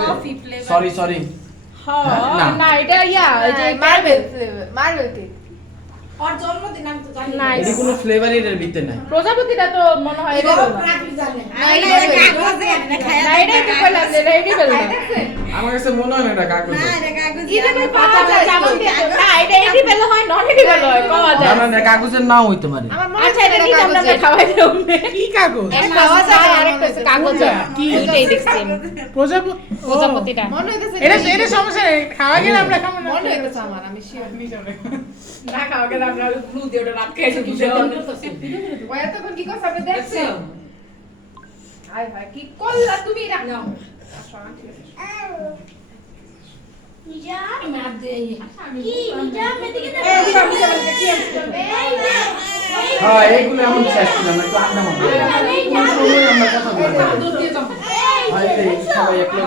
Coffee flavour sorry হ্যাঁ না এটা ওই যে মার্বেল ফ্লেভার মার্বেল কেক ওর জন্মদিন আমি তো জানি না এটি কোনো ফ্লেভারই এর ভিতরে নাই। প্রজাপতিটা তো মনে হয় এটা edible না। প্রাফি জানে না, এটা কাগজে এটা খায়া না এটাই তো বললাম যে এটা edible না। আমার কাছে মনে হয় না এটা কাগজ। না এটা কাগজে এটা তো পাওয়া যায় চামচ দিয়ে তো। না এটা edible হয় non edible হয় পাওয়া না যায়। না না কাগজের নাও হইতে পারে। আমার মনে আচ্ছা হচ্ছে এটা এটা নিলাম না কাগজের। খাওয়াই দেব কি কাগজ? একটা আছে আরেকটা আছে কাগজ কি? এইটাই দেখছি প্রজাপতি প্রজাপতিটা মনে হইতেছে এটা সমস্যা নেই, খাওয়া গেলে আমরা খাবো না। মনে হইতেছে আমার আমি শিওর না খাওয়া গেলে আমরা গ্লু দিয়ে ওটা রাত খাইছি বুঝে ওই এতক্ষণ কি করছ আপনি দেখছেন হাই হাই কি করলা তুমি না নিজাম মার দে কি নিজাম এদিকে দে হ্যাঁ এইগুলো আমি শেষ করলাম একটু আড্ডা মারবো। আমরা কথা বলবো। দূর দিয়ে যাও হয় এই সবাই একলা